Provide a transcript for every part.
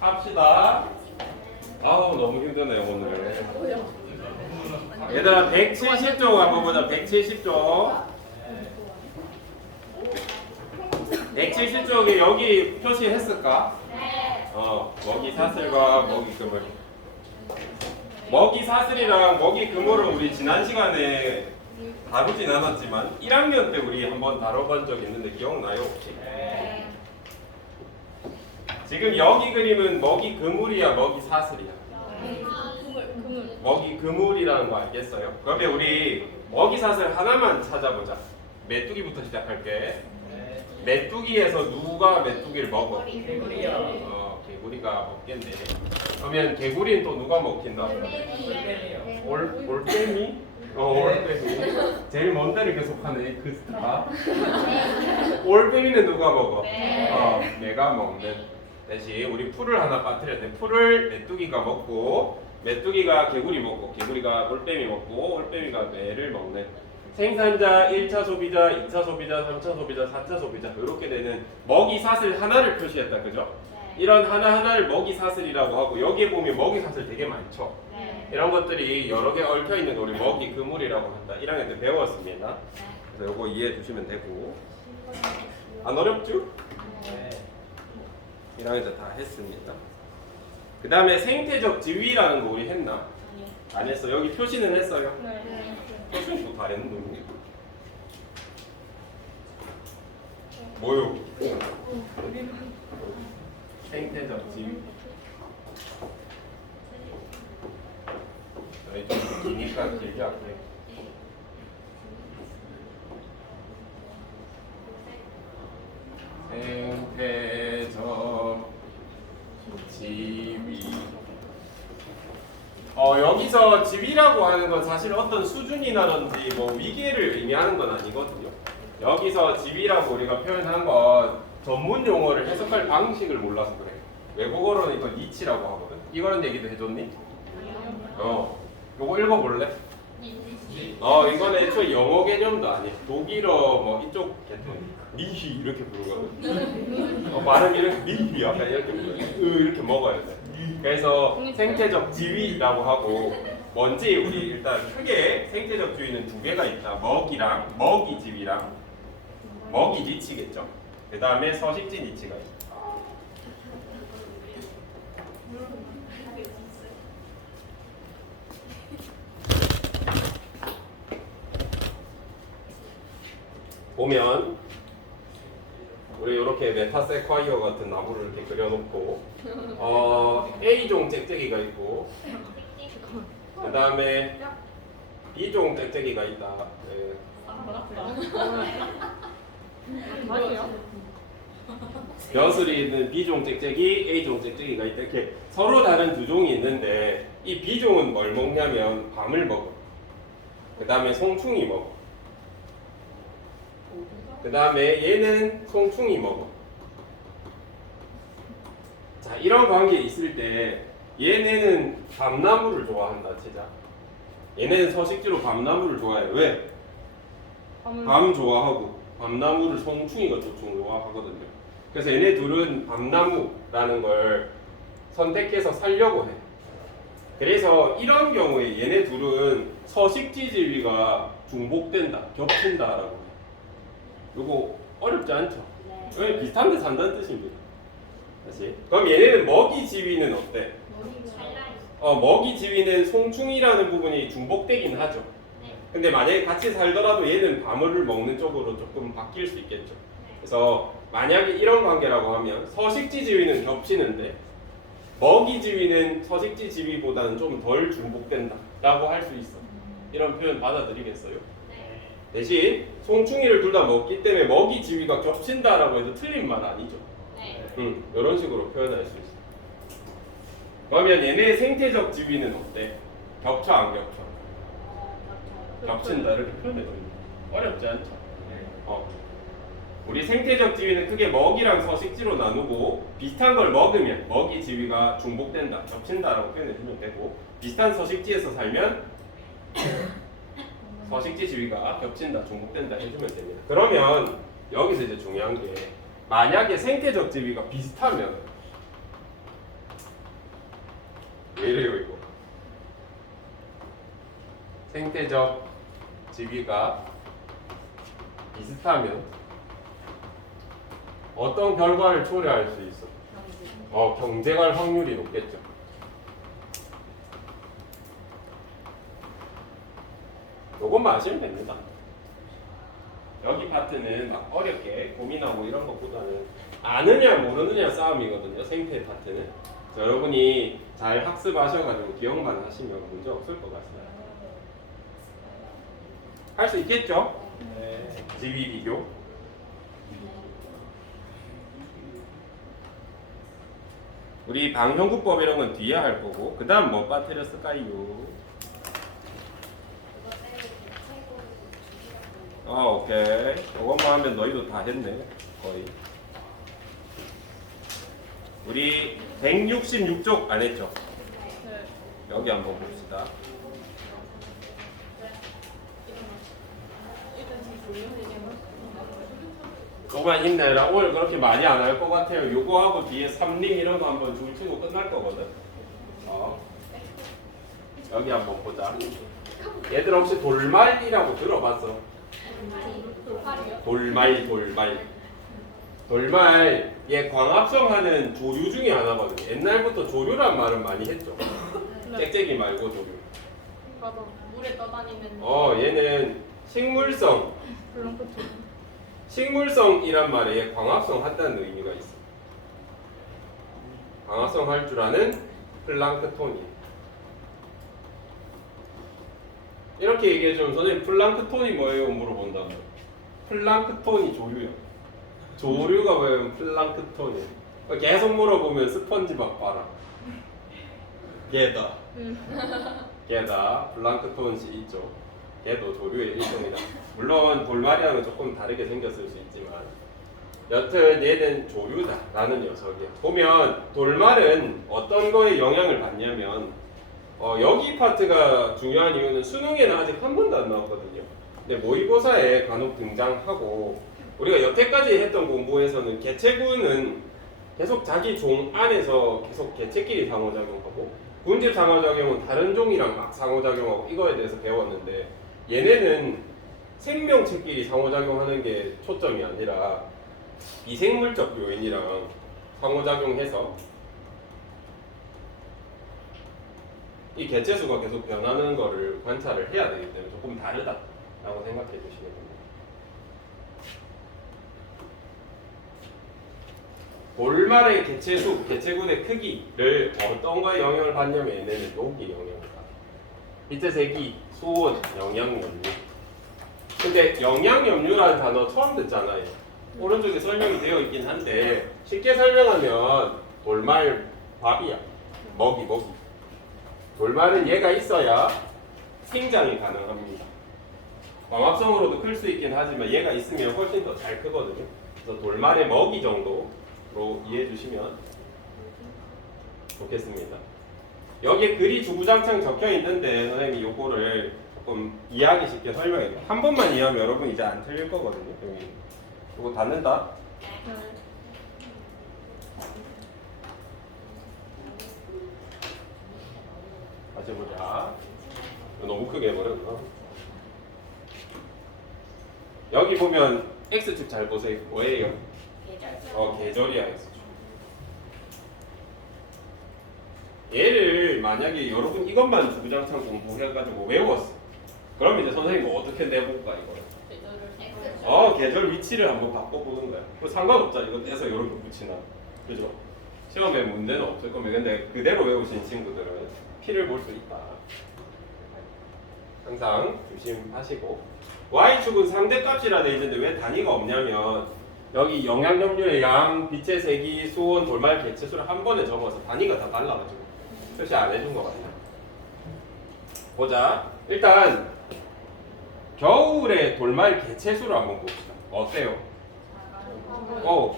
합시다. 아우 너무 힘드네 오늘. 얘들아 170쪽 한번 보자. 170쪽. 170쪽에 여기 표시했을까? 먹이 사슬과 먹이 그물. 먹이 사슬이랑 먹이 그물은 우리 지난 시간에 다루진 않았지만 1학년 때 우리 한번 다뤄본 적 있는데 기억나요 혹시? 지금 여기 그림은 먹이 그물이야 먹이 사슬이야? 먹이 그물이라는 거 알겠어요? 그러면 우리 먹이 사슬 하나만 찾아보자. 메뚜기부터 시작할게. 메뚜기에서 누가 메뚜기를 먹어? 개구리요. 개구리가 먹겠네. 그러면 개구리는 또 누가 먹힌다? 올빼미? 올빼미. 제일 먼 데를 계속하네 그 스타. 올빼미는 누가 먹어? 내가 먹는. 대신 우리 풀을 하나 빠뜨려야 돼. 풀을 메뚜기가 먹고, 메뚜기가 개구리 먹고, 개구리가 올빼미 먹고, 올빼미가 매를 먹는. 생산자 1차 소비자, 2차 소비자, 3차 소비자, 4차 소비자 이렇게 되는 먹이 사슬 하나를 표시했다. 그죠? 이런 하나하나를 먹이 사슬이라고 하고, 여기에 보면 먹이 사슬 되게 많죠? 이런 것들이 여러 개 얽혀 있는 거 우리 먹이 그물이라고 한다. 1학년 때 배웠습니다. 그래서 이거 이해해 주시면 되고. 안 어렵죠? 1학년 때 다 했습니다. 그 다음에 생태적 지위라는 거 우리 했나? 안 했어. 여기 표시는 했어요. 표시는 또 다 했는데. 뭐요? 생태적 지위. 저희 좀 기니까 길게 할게요. 생태적 지위. 여기서 지위라고 하는 건 사실 어떤 수준이라든지 뭐 위계를 의미하는 건 아니거든요. 여기서 지위라고 우리가 표현한 건 전문 용어를 해석할 방식을 몰라서 그래. 외국어로는 이거 니치라고 하거든. 이거는 얘기도 해줬니? 요거 읽어볼래? 이건 애초에 영어 개념도 아니야. 독일어 뭐 이쪽 계통 니히 이렇게 부르거든. 발음 이렇게 니히 약간 이렇게 부르거든. 이렇게 먹어야 돼. 그래서 생태적 지위라고 하고 뭔지 우리 일단 크게 생태적 지위는 두 개가 있다. 먹이랑 먹이 지위랑 먹이 니치겠죠. 그 다음에 서식지 니치가 있다. 보면 우리 이렇게 메타세콰이어 같은 나무를 이렇게 그려놓고 A종 짹짹이가 있고 그 다음에 B종 짹짹이가 있다. 벼슬이 있는 B종 짹짹이, A종 짹짹이가 있다. 이렇게 서로 다른 두 종이 있는데 이 B종은 뭘 먹냐면 밤을 먹어. 그 다음에 송충이 먹어. 그 다음에 얘는 송충이 먹어. 자, 이런 관계에 있을 때 얘네는 밤나무를 좋아한다 치자. 얘네는 서식지로 밤나무를 좋아해. 왜? 밤 좋아하고 밤나무를 송충이가 좀 좋아하거든요. 그래서 얘네 둘은 밤나무라는 걸 선택해서 살려고 해. 그래서 이런 경우에 얘네 둘은 서식지 지위가 중복된다, 겹친다라고 해. 이거 어렵지 않죠? 네. 비슷한 데 산다는 뜻입니다. 다시. 그럼 얘네는 먹이 지위는 어때? 먹이 지위는 송충이라는 부분이 중복되긴 하죠. 근데 만약에 같이 살더라도 얘는 밤을 먹는 쪽으로 조금 바뀔 수 있겠죠. 그래서 만약에 이런 관계라고 하면 서식지 지위는 겹치는데 먹이 지위는 서식지 지위보다는 좀 덜 중복된다 라고 할 수 있어. 이런 표현 받아들이겠어요? 대신 송충이를 둘 다 먹기 때문에 먹이 지위가 겹친다라고 해도 틀린 말 아니죠. 이런 식으로 표현할 수 있어. 그러면 얘네의 생태적 지위는 어때? 겹쳐 안 겹쳐? 겹친다 이렇게 표현해버립니다. 어렵지 않죠? 우리 생태적 지위는 크게 먹이랑 서식지로 나누고 비슷한 걸 먹으면 먹이 지위가 중복된다, 겹친다라고 표현해주면 되고 비슷한 서식지에서 살면 서식지 지위가 겹친다, 중복된다 해주면 됩니다. 그러면 여기서 이제 중요한 게 만약에 생태적 지위가 비슷하면 이래요 이거? 생태적 지위가 비슷하면 어떤 결과를 초래할 수 있어? 경쟁할 확률이 높겠죠. 요것만 아시면 됩니다. 여기 파트는 막 어렵게 고민하고 이런 것보다는 아느냐 모르느냐 싸움이거든요. 생태 파트는. 여러분이 잘 학습하셔가지고 기억만 하시면 문제 없을 것 같아요. 할 수 있겠죠? 네. 지위 비교. 우리 방형구법 이런 건 뒤에 할 거고 그 다음 뭐 빠뜨렸을까요? 오케이. 이것만 하면 너희도 다 했네. 거의. 우리 166쪽 안 했죠? 여기 한번 봅시다. 조금만 힘내라. 오늘 그렇게 많이 안 할 것 같아요. 요거하고 뒤에 삼림 이런 거 한번 줄 치고 끝날 거거든. 여기 한번 보자. 얘들 혹시 돌말이라고 들어봤어? 돌말 얘 광합성 하는 조류 중에 하나거든요. 옛날부터 조류란 말은 많이 했죠. 짹짹이 말고 조류. 맞아. 물에 떠다니는. 얘는 식물성이란 말에 광합성 한다는 의미가 있어. 광합성 할 줄 아는 플랑크톤이. 이렇게 얘기해주면 선생님 플랑크톤이 뭐예요? 물어본다면 플랑크톤이 조류요. 조류가 뭐예요? 플랑크톤이. 계속 물어보면 스펀지밥 봐라. 얘다. 얘다. 플랑크톤이 있죠. 얘도 조류의 일종이다. 물론 돌말이랑은 조금 다르게 생겼을 수 있지만 여튼 얘는 조류다라는 녀석이야. 보면 돌말은 어떤 거에 영향을 받냐면 여기 파트가 중요한 이유는 수능에는 아직 한 번도 안 나왔거든요. 근데 모의고사에 간혹 등장하고 우리가 여태까지 했던 공부에서는 개체구는 계속 자기 종 안에서 계속 개체끼리 상호작용하고 군집 상호작용은 다른 종이랑 막 상호작용하고 이거에 대해서 배웠는데 얘네는 생명체끼리 상호작용하는 게 초점이 아니라 미생물적 요인이랑 상호작용해서 이 개체수가 계속 변하는 거를 관찰을 해야 되기 때문에 조금 다르다라고 생각해 주시면 됩니다. 돌말의 개체수, 개체군의 크기를 어떤 거에 영향을 받냐면 얘네는 녹이 영향을 받아요. 밑에 색이 수온, 영양염류. 근데 영양염류라는 단어 처음 듣잖아요. 오른쪽에 설명이 되어 있긴 한데 쉽게 설명하면 돌말 밥이야. 먹이. 돌말은 얘가 있어야 생장이 가능합니다. 광합성으로도 클 수 있긴 하지만 얘가 있으면 훨씬 더 잘 크거든요. 그래서 돌말의 먹이 정도로 이해해 주시면 좋겠습니다. 여기에 글이 주구장창 적혀 있는데 선생님이 요거를 조금 이해하기 쉽게 설명해 드릴게요. 한 번만 이해하면 여러분 이제 안 틀릴 거거든요. 여기 이거 닫는다. 다시 보자. 너무 크게 해버렸나? 여기 보면 X축 잘 보세요. 뭐예요? 계절이야 X축. 얘를 만약에 여러분 이것만 주구장창 공부해가지고 외웠어. 그럼 이제 선생님 뭐 어떻게 내볼까 이거? 계절 위치를 한번 바꿔보는 거야. 뭐 상관없잖아. 이거 떼서 이렇게 붙이나. 그죠? 시험에 문제는 없을 거면 근데 그대로 외우신 친구들은 P를 볼 수 있다. 항상 조심하시고 Y축은 상대값이라 돼 있는데 왜 단위가 없냐면 여기 영양염류의 양, 빛의 세기, 수온, 돌말 개체수를 한 번에 적어서 단위가 다 달라가지고 표시 안 해준 것 같아요. 보자. 일단 겨울에 돌말 개체수를 한번 봅시다. 어때요?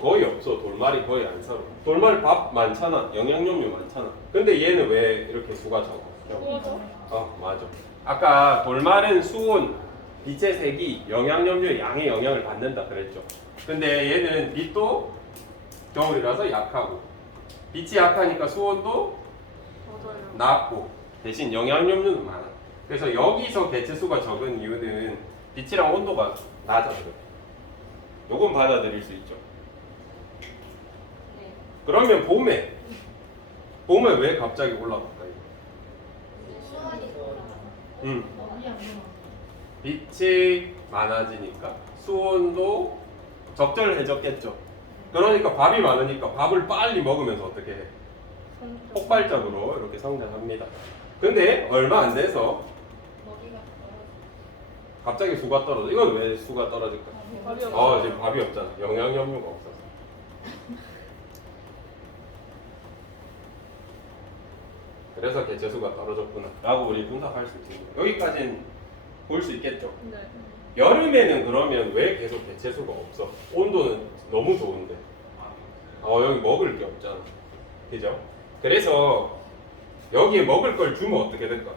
거의 없어. 돌말이 거의 안 살아. 돌말 밥 많잖아. 영양염류 많잖아. 근데 얘는 왜 이렇게 수가 적어? 맞아. 아까 돌말은 수온, 빛의 색이 영양염류의 양의 영향을 받는다 그랬죠. 근데 얘는 빛도 겨울이라서 약하고 빛이 약하니까 수온도 맞아요. 낮고 대신 영양염류는 많아. 그래서 여기서 개체수가 적은 이유는 빛이랑 온도가 낮아서 그래. 요건 받아들일 수 있죠. 네. 그러면 봄에 왜 갑자기 올라갈까 이거? 수원이 빛이 많아지니까 수온도 적절해졌겠죠. 그러니까 밥이 많으니까 밥을 빨리 먹으면서 어떻게 해? 폭발적으로 이렇게 성장합니다. 근데 얼마 안 돼서 먹이가 갑자기 수가 떨어져. 이건 왜 수가 떨어질까? 밥이 없어요. 지금 밥이 없잖아. 영양염류가 없어서. 그래서 개체수가 떨어졌구나 라고 우리 분석할 수 있습니다. 여기까지는 볼 수 있겠죠. 네. 여름에는 그러면 왜 계속 개체수가 없어? 온도는 너무 좋은데 여기 먹을 게 없잖아. 그죠? 그래서 여기에 먹을 걸 주면 어떻게 될까?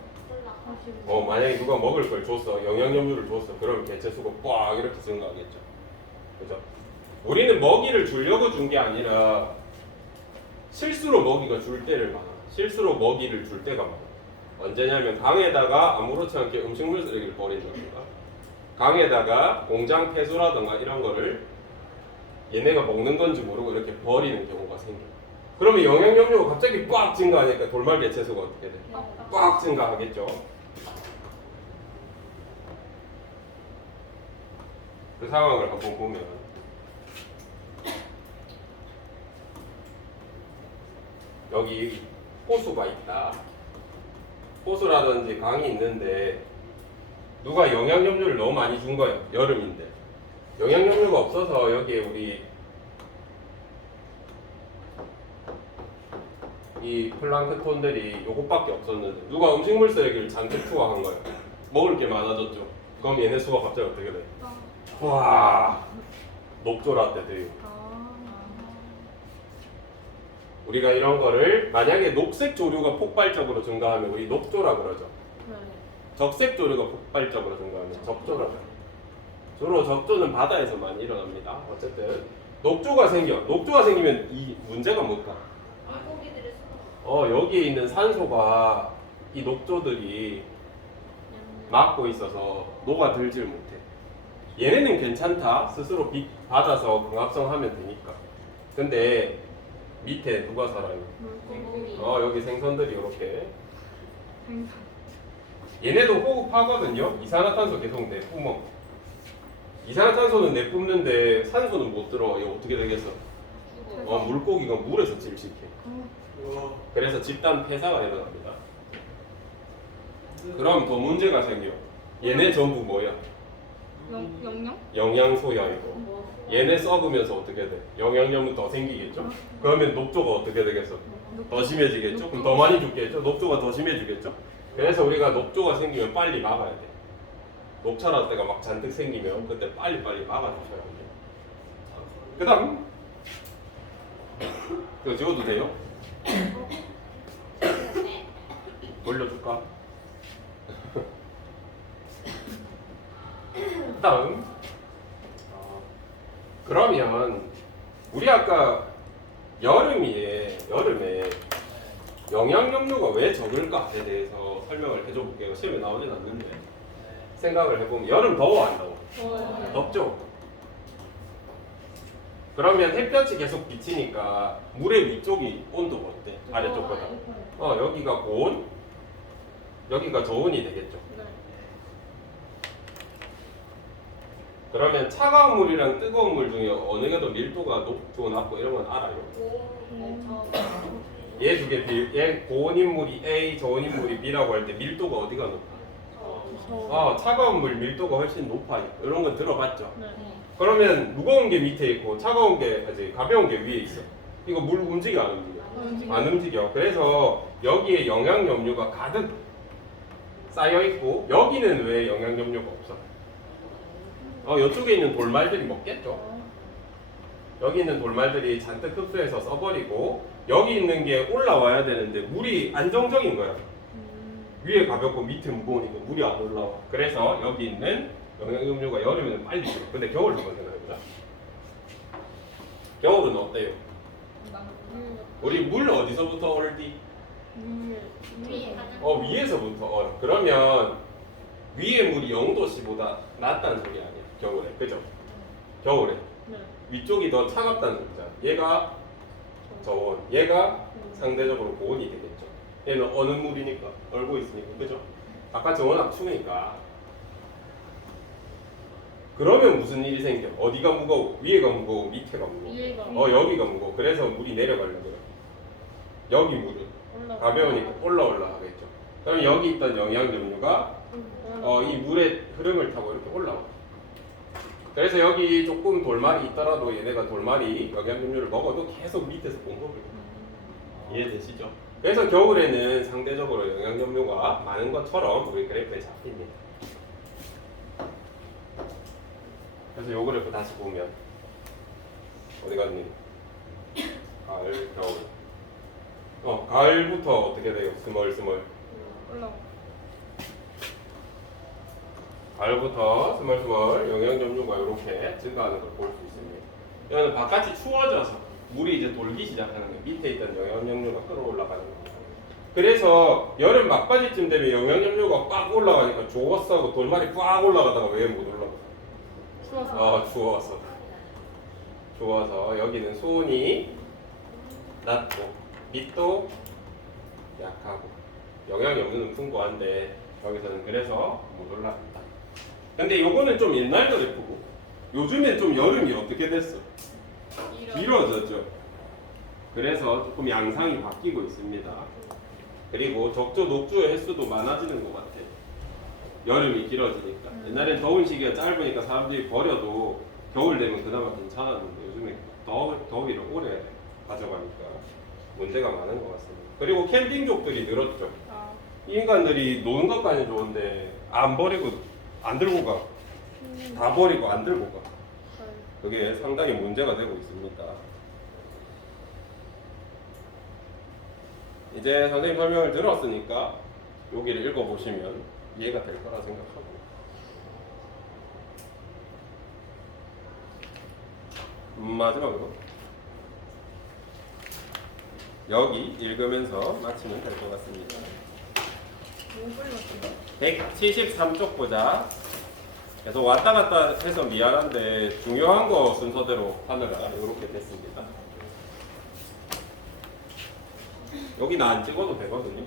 만약에 누가 먹을 걸 줬어, 영양염류를 줬어, 그러면 개체수가 꽉 이렇게 증가하겠죠. 그죠? 우리는 먹이를 주려고 준 게 아니라 실수로 먹이가 줄 때를 많아. 실수로 먹이를 줄 때가 많아. 언제냐면 강에다가 아무렇지 않게 음식물 쓰레기를 버린다든가, 강에다가 공장 폐수라든가 이런 거를 얘네가 먹는 건지 모르고 이렇게 버리는 경우가 생겨. 그러면 영양염류가 갑자기 꽉 증가하니까 돌말 개체수가 어떻게 돼? 꽉 증가하겠죠. 그 상황을 한번 보면 여기 호수가 있다. 호수라든지 강이 있는데 누가 영양염류를 너무 많이 준 거예요. 여름인데 영양염류가 없어서 여기에 우리 이 플랑크톤들이 요것밖에 없었는데 누가 음식물 쓰레기를 잔뜩 투하한 거예요. 먹을 게 많아졌죠. 그럼 얘네 수가 갑자기 어떻게 돼? 와, 녹조라떼 돼요. 우리가 이런 거를 만약에 녹색 조류가 폭발적으로 증가하면 우리 녹조라 그러죠. 적색 조류가 폭발적으로 증가하면 적조라 그래요. 주로 적조는 바다에서 많이 일어납니다. 어쨌든 녹조가 생기면 이 문제가 뭘까? 물고기들의 수. 여기에 있는 산소가 이 녹조들이 막고 있어서 녹아들질 못해. 얘네는 괜찮다. 스스로 빛 받아서 광합성하면 되니까. 근데 밑에 누가 살아요? 물고기. 여기 생선들이 이렇게. 얘네도 호흡하거든요. 이산화탄소 계속 내뿜어. 이산화탄소는 내뿜는데 산소는 못 들어. 이거 어떻게 되겠어? 물고기가 물에서 질식해. 그래서 집단 폐사가 일어납니다. 그럼 더 문제가 생겨. 얘네 전부 뭐야? 영양? 영양소야 이거. 얘네 썩으면서 어떻게 돼? 영양염은 더 생기겠죠? 그러면 녹조가 어떻게 되겠어? 더 심해지겠죠? 그럼 더 많이 죽겠죠? 녹조가 더 심해지겠죠? 그래서 우리가 녹조가 생기면 빨리 막아야 돼. 녹차라떼가 막 잔뜩 생기면 그때 빨리 막아주셔야 돼요. 그 다음 이거 지워도 돼요? 돌려줄까? 다음 그러면 우리 아까 여름에 영양염류가 왜 적을까에 대해서 설명을 해줘 볼게요. 시험에 나오진 않는데 생각을 해보면 여름 더워 안 더워? 덥죠? 그러면 햇볕이 계속 비치니까 물의 위쪽이 온도가 어때? 아래쪽보다 여기가 고온, 여기가 저온이 되겠죠. 그러면 차가운 물이랑 뜨거운 물 중에 어느 게 더 밀도가 높고 낮고 이런 건 알아요? 얘 두 개 얘 고온인 물이 A, 저온인 물이 B라고 할 때 밀도가 어디가 높아? 차가운 물 밀도가 훨씬 높아요. 이런 건 들어봤죠? 그러면 무거운 게 밑에 있고 차가운 게 가벼운 게 위에 있어. 이거 물 움직여 안 움직여? 안 움직여. 그래서 여기에 영양염류가 가득 쌓여 있고 여기는 왜 영양염류가 없어? 이쪽에 있는 돌말들이 먹겠죠. 여기 있는 돌말들이 잔뜩 흡수해서 써버리고 여기 있는 게 올라와야 되는데 물이 안정적인 거야. 위에 가볍고 밑에 무거우니까 물이 안 올라와. 그래서 여기 있는 영양음료가 여름에는 빨리 줄어. 근데 겨울 한번 생각해보자. 겨울은 어때요? 우리 물 어디서부터 올디? 위에 위에서부터 그러면 위에 물이 0도씨보다 낮다는 소리 아니야 겨울에 그죠? 겨울에 네. 위쪽이 더 차갑다는 소리잖아. 얘가 저온, 얘가 상대적으로 고온이 되겠죠. 얘는 어느 물이니까 얼고 있으니까 그죠? 바깥이 워낙 추우니까. 그러면 무슨 일이 생겨? 어디가 무거워? 위에가 무거워? 밑에가 무거워? 위에가 여기가 무거워. 그래서 물이 내려가려고요. 여기 물은 가벼우니까 올라 하겠죠. 그럼 여기 있던 영양점유가 이 물의 흐름을 타고 이렇게 올라와. 그래서 여기 조금 돌말이 있더라도 얘네가 돌말이 영양점유를 먹어도 계속 밑에서 공급을 해요. 이해되시죠? 그래서 겨울에는 상대적으로 영양점유가 많은 것처럼 우리 그래프에 잡힙니다. 그래서 요 그래프 다시 보면 어디 갔니? 가을, 겨울. 가을부터 어떻게 돼요? 스멀스멀. 올라가. 가을부터 스멀스멀 영양점유가 이렇게 증가하는 걸 볼 수 있습니다. 이거는 바깥이 추워져서 물이 이제 돌기 시작하는 거예요. 밑에 있던 영양점유가 끌어올라가는 겁니다. 그래서 여름 막바지쯤 되면 영양점유가 빡 올라가니까 좋았어 하고 돌말이 빡 올라가다가 왜 못 올라가? 추워서. 추워서 여기는 수온이 낮고 밑도 약하고 영양이 없는 풍부한데 여기서는 그래서 못 올라간다. 근데 요거는 좀 옛날 그래프고 요즘엔 좀 여름이 어떻게 됐어? 길어졌죠. 그래서 조금 양상이 바뀌고 있습니다. 그리고 적조 녹조의 횟수도 많아지는 것 같아요. 여름이 길어지니까. 옛날엔 더운 시기가 짧으니까 사람들이 버려도 겨울 되면 그나마 괜찮았는데 요즘에 더위를 오래 가져가니까 문제가 많은 것 같습니다. 그리고 캠핑족들이 늘었죠. 이 인간들이 노는 것까지 좋은데 안 버리고 안 들고 가. 다 버리고 안 들고 가. 그게 상당히 문제가 되고 있습니다. 이제 선생님 설명을 들었으니까 여기를 읽어보시면 이해가 될 거라 생각하고 마지막으로 여기 읽으면서 마치면 될 것 같습니다. 173쪽 보자. 그래서 왔다 갔다 해서 미안한데 중요한 거 순서대로 하느라 이렇게 됐습니다. 여기는 안 찍어도 되거든요.